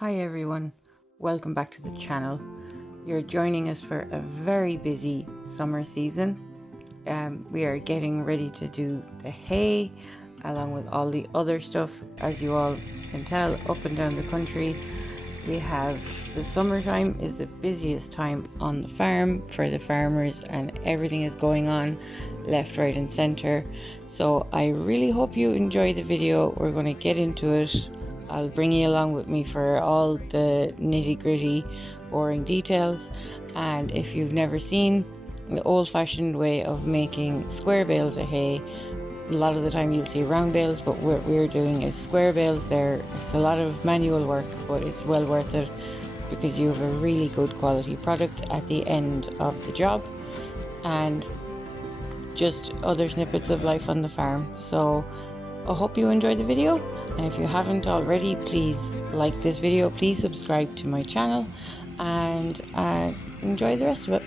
Hi everyone, welcome back to the channel. You're joining us for a very busy summer season. We are getting ready to do the hay along with all the other stuff. As you all can tell, up and down the country we have the summertime is the busiest time on the farm for the farmers, and everything is going on left, right and center. So I really hope you enjoy the video. We're going to get into it. I'll bring you along with me for all the nitty-gritty boring details, and if you've never seen the old-fashioned way of making square bales of hay, a lot of the time you'll see round bales, but what we're doing is square bales. It's a lot of manual work, but it's well worth it because you have a really good quality product at the end of the job, and just other snippets of life on the farm. So I hope you enjoy the video, and if you haven't already, please like this video, please subscribe to my channel, and enjoy the rest of it.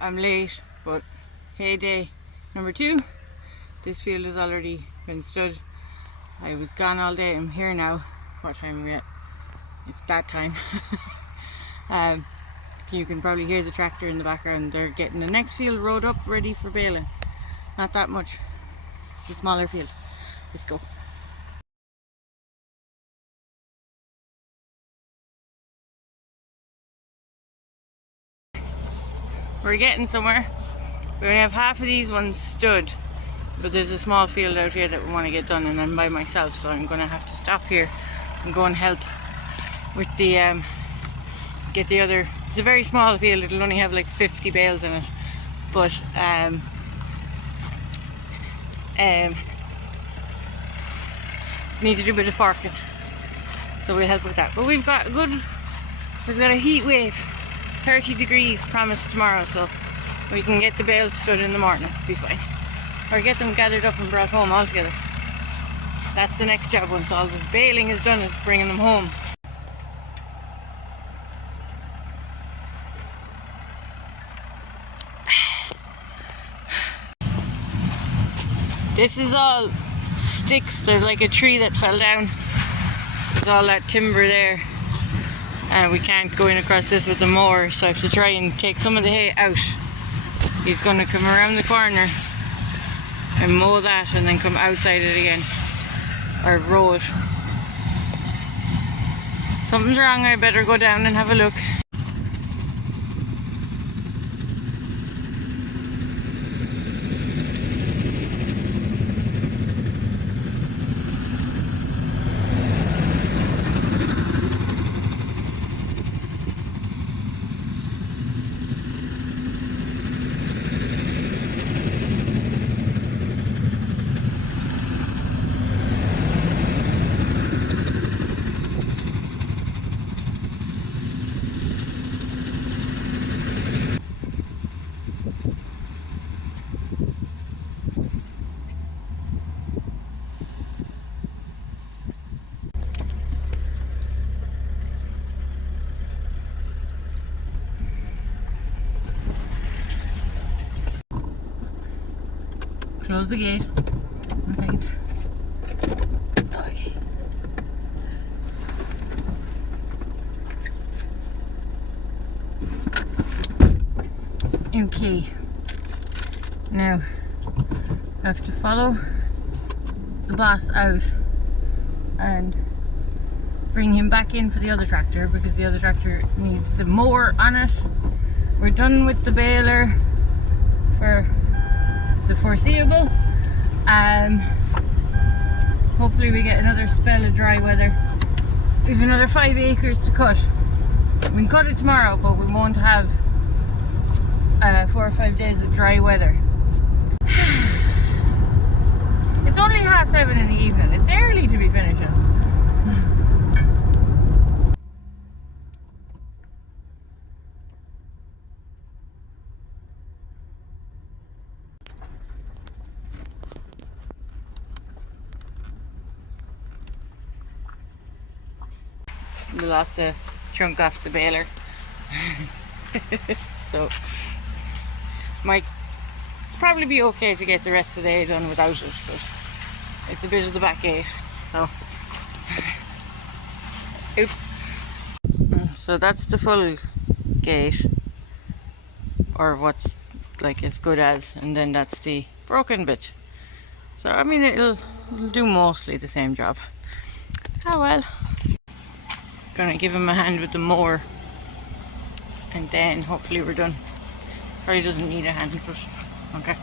I'm late, but hay day number 2. This field has already been stood. I was gone all day. I'm here now. What time are we at? It's that time. You can probably hear the tractor in the background. They're getting the next field rode up, ready for baling. Not that much. It's a smaller field. Let's go. We're getting somewhere. We only have half of these ones stood, but there's a small field out here that we want to get done, and I'm by myself, so I'm going to have to stop here and go and help with the get the other. It's a very small field. It'll only have like 50 bales in it, but need to do a bit of forking, so we'll help with that. But we've got a heat wave, 30 degrees promised tomorrow, so we can get the bales stood in the morning. Be fine, or get them gathered up and brought home all together. That's the next job. Once all the baling is done, is bringing them home. This is all sticks. There's like a tree that fell down. There's all that timber there, and we can't go in across this with the mower, so I have to try and take some of the hay out. He's going to come around the corner and mow that, and then come outside it again, or row it. Something's wrong. I better go down and have a look. Close the gate. 1 second. Okay. Okay. Now I have to follow the boss out and bring him back in for the other tractor, because the other tractor needs the mower on it. We're done with the baler for the foreseeable. Hopefully we get another spell of dry weather. We have another 5 acres to cut. We can cut it tomorrow, but we won't have 4 or 5 days of dry weather. evening. It's early to be finishing. We lost a chunk off the baler. So might probably be okay to get the rest of the day done without it, but it's a bit of the back gate, so oops. So that's the full gate, or what's like as good as, and then that's the broken bit. So I mean it'll do mostly the same job. Oh well. Gonna give him a hand with the mower and then hopefully we're done. Probably doesn't need a hand, but okay.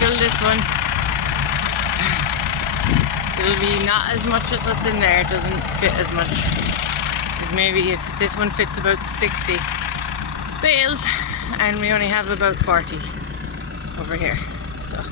Fill this one. It'll be not as much as what's in there. It doesn't fit as much. Because maybe if this one fits about 60 bales and we only have about 40 over here. So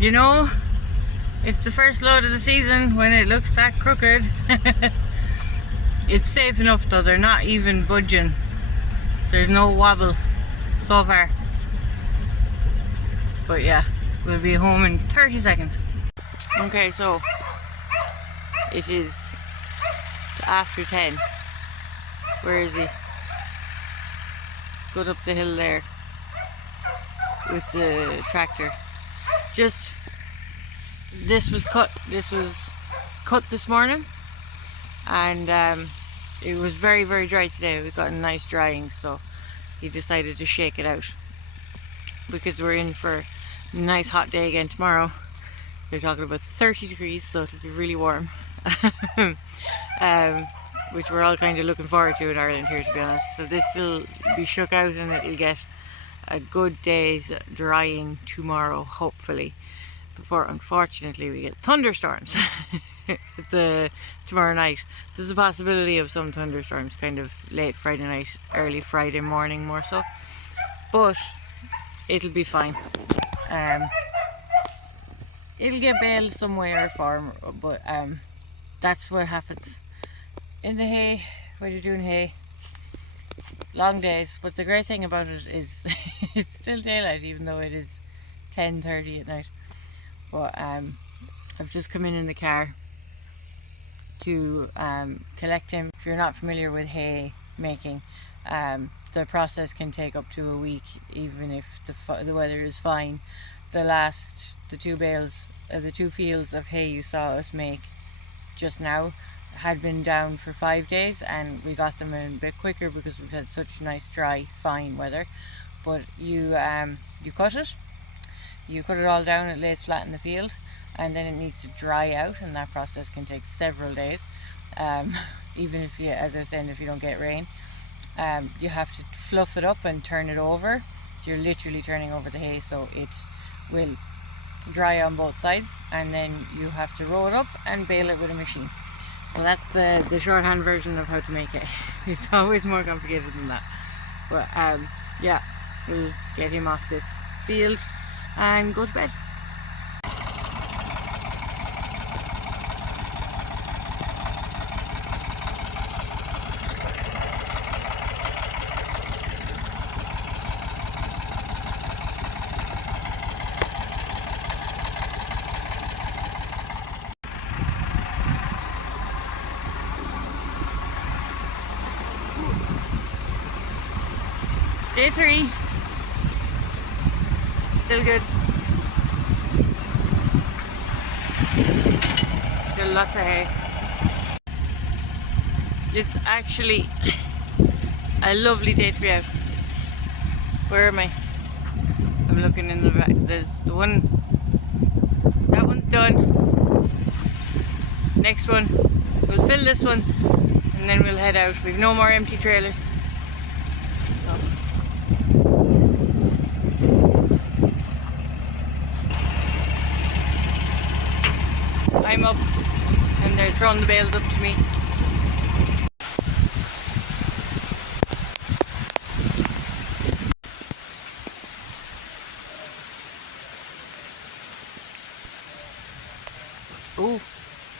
you know, it's the first load of the season when it looks that crooked. It's safe enough though, they're not even budging. There's no wobble so far. But yeah, we'll be home in 30 seconds. Okay, so it is after 10. Where is he? Good up the hill there with the tractor. Just this was cut this morning, and it was very dry today. We got a nice drying, so he decided to shake it out because we're in for a nice hot day again tomorrow. They're talking about 30 degrees, so it'll be really warm. Which we're all kind of looking forward to in Ireland here, to be honest. So this will be shook out and it'll get a good day's drying tomorrow, hopefully, before unfortunately we get thunderstorms tomorrow night. There's a possibility of some thunderstorms kind of late Friday night, early Friday morning more so, but it'll be fine. It'll get baled some way or form, but that's what happens in the hay when you're doing hay. Long days, but the great thing about it is it's still daylight even though it is 10:30 at night. But I've just come in the car to collect him. If you're not familiar with hay making, the process can take up to a week, even if the weather is fine. The two fields of hay you saw us make just now had been down for 5 days, and we got them in a bit quicker because we've had such nice, dry, fine weather. But you cut it all down, it lays flat in the field, and then it needs to dry out, and that process can take several days. Even if you, as I was saying, if you don't get rain, you have to fluff it up and turn it over. So you're literally turning over the hay, so it will dry on both sides, and then you have to roll it up and bale it with a machine. So that's the shorthand version of how to make it. It's always more complicated than that. But yeah, we'll get him off this field and go to bed. Day 3. Still good. Still lots of hay. It's actually a lovely day to be out. Where am I? I'm looking in the back. There's the one. That one's done. Next one. We'll fill this one and then we'll head out. We've no more empty trailers. I'm up and they're throwing the bales up to me. Oh,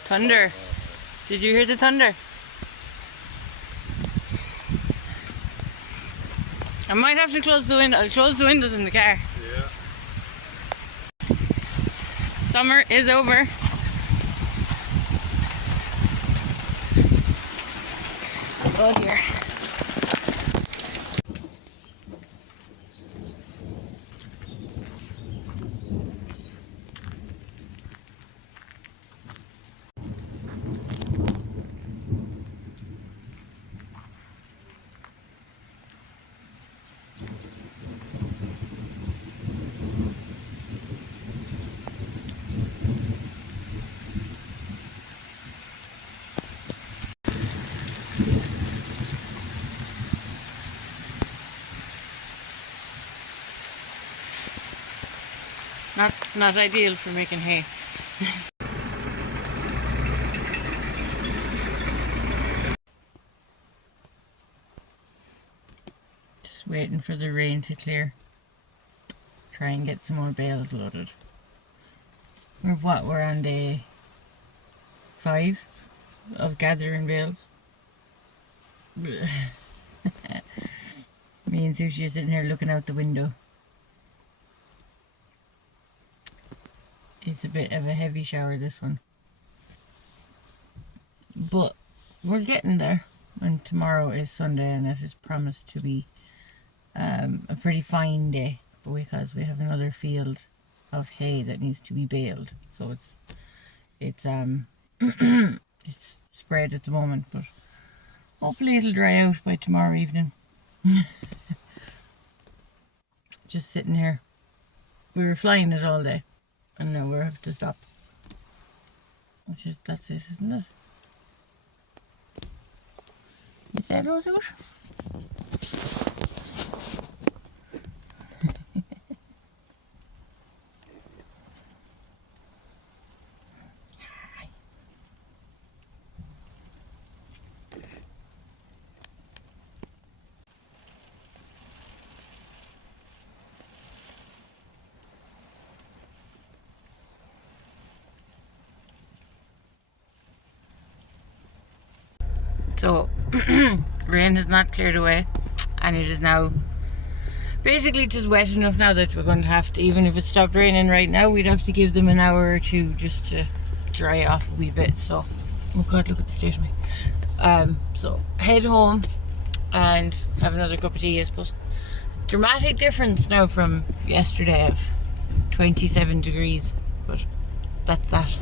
thunder. Did you hear the thunder? I might have to close the window. I'll close the windows in the car. Yeah. Summer is over. Oh dear. Not ideal for making hay. Just waiting for the rain to clear. Try and get some more bales loaded. We're on day 5 of gathering bales. Me and Sushi are sitting here looking out the window. It's a bit of a heavy shower, this one. But we're getting there. And tomorrow is Sunday and it is promised to be a pretty fine day. Because we have another field of hay that needs to be baled. So it's it's spread at the moment, but hopefully it'll dry out by tomorrow evening. Just sitting here. We were flying it all day. And now we have to stop. That's it, isn't it? You said it was out? So, rain has not cleared away and it is now basically just wet enough now that we're going to have to, even if it stopped raining right now, we'd have to give them an hour or two just to dry off a wee bit. So, oh god, look at the state of me. So head home and have another cup of tea, I suppose. Dramatic difference now from yesterday of 27 degrees, but that's that.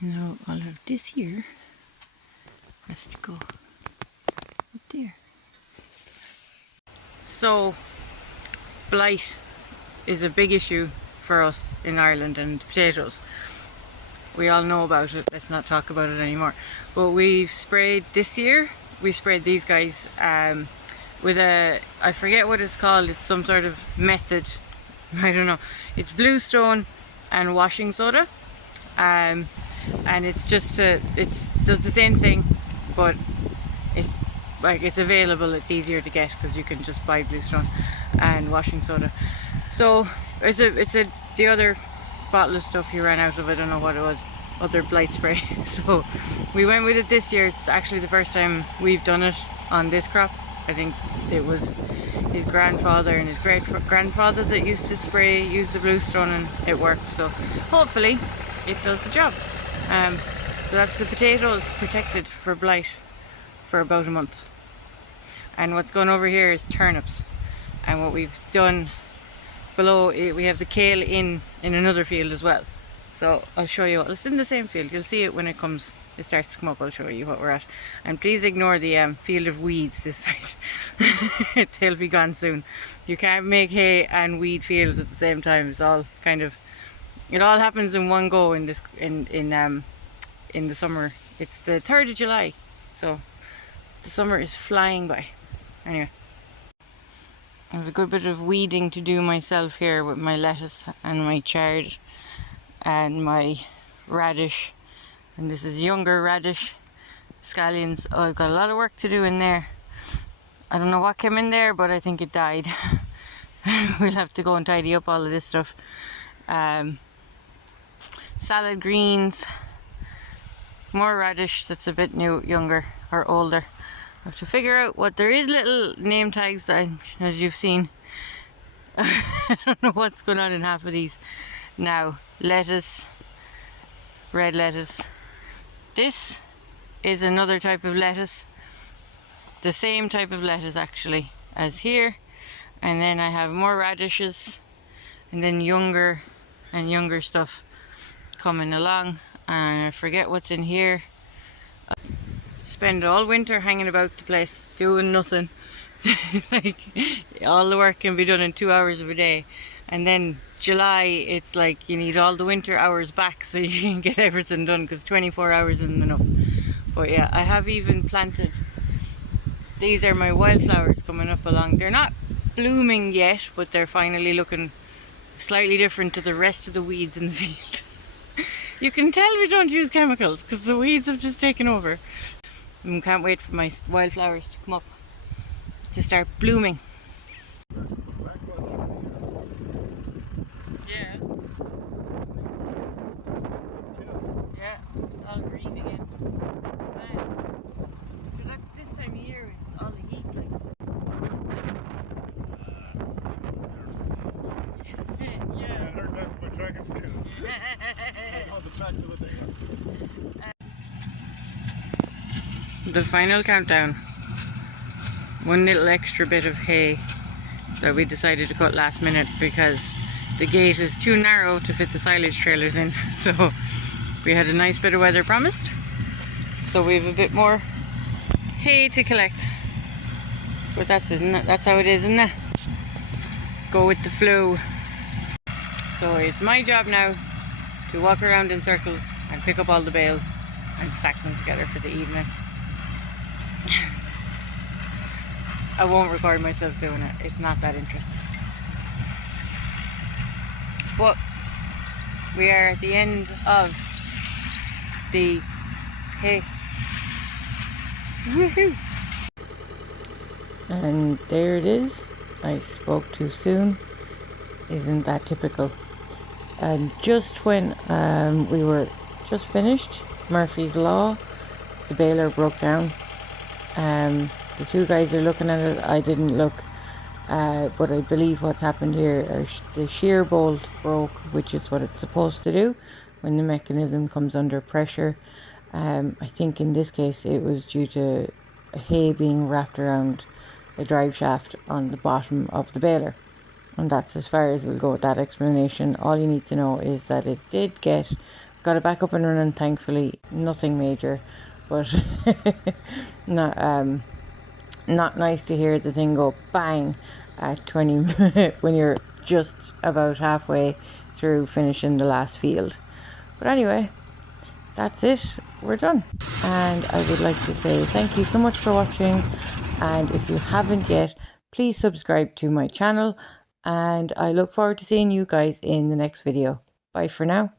Now I'll have this here. Has to go up there. So, blight is a big issue for us in Ireland, and potatoes. We all know about it. Let's not talk about it anymore. But we've sprayed this year. We sprayed these guys with a, I forget what it's called. It's some sort of method. I don't know. It's bluestone and washing soda. And it's just it does the same thing, but it's like it's available. It's easier to get because you can just buy bluestone and washing soda. So it's the other bottle of stuff he ran out of. I don't know what it was, other blight spray. So we went with it this year. It's actually the first time we've done it on this crop. I think it was his grandfather and his great grandfather that used to use the bluestone, and it worked. So hopefully it does the job. So that's the potatoes protected for blight for about a month. And what's going over here is turnips. And what we've done below, we have the kale in another field as well. So I'll show you. It's in the same field. You'll see it when it starts to come up. I'll show you what we're at. And please ignore the field of weeds this side. They'll be gone soon. You can't make hay and weed fields at the same time. It's all kind of, it all happens in one go in this in the summer. It's the 3rd of July, so the summer is flying by. Anyway, I have a good bit of weeding to do myself here with my lettuce and my chard and my radish, and this is younger radish, scallions. Oh, I've got a lot of work to do in there. I don't know what came in there, but I think it died. We'll have to go and tidy up all of this stuff. Salad greens, more radish that's a bit younger or older. I have to figure out what there is. Little name tags that as you've seen. I don't know what's going on in half of these. Now, lettuce, red lettuce. This is another type of lettuce, the same type of lettuce actually as here. And then I have more radishes, and then younger and younger stuff coming along. And I forget what's in here. Spend all winter hanging about the place doing nothing. Like, all the work can be done in 2 hours of a day, and then July it's like you need all the winter hours back so you can get everything done, because 24 hours isn't enough. But yeah, I have even planted, these are my wildflowers coming up along. They're not blooming yet, but they're finally looking slightly different to the rest of the weeds in the field. You can tell we don't use chemicals because the weeds have just taken over. I can't wait for my wildflowers to come up, to start blooming. Yeah. Yeah, it's all green again. Man, if you look at this time of year with all the heat, like. Yeah. I heard that from my tracking skills. All the tracks of it. The final countdown. One little extra bit of hay that we decided to cut last minute because the gate is too narrow to fit the silage trailers in. So we had a nice bit of weather promised, so we have a bit more hay to collect. But that's how it is, isn't it? Go with the flow. So it's my job now to walk around in circles and pick up all the bales and stack them together for the evening. I won't record myself doing it. It's not that interesting. But we are at the end of the hay. Woohoo! And there it is. I spoke too soon. Isn't that typical? And just when we were just finished Murphy's Law, the baler broke down. The two guys are looking at it. I didn't look, but I believe what's happened here is the shear bolt broke, which is what it's supposed to do when the mechanism comes under pressure. I think in this case it was due to hay being wrapped around a drive shaft on the bottom of the baler. And that's as far as we'll go with that explanation. All you need to know is that it did got it back up and running, thankfully. Nothing major, but not nice to hear the thing go bang at 20 when you're just about halfway through finishing the last field. But anyway, that's it. We're done. And I would like to say thank you so much for watching. And if you haven't yet, please subscribe to my channel. And I look forward to seeing you guys in the next video. Bye for now.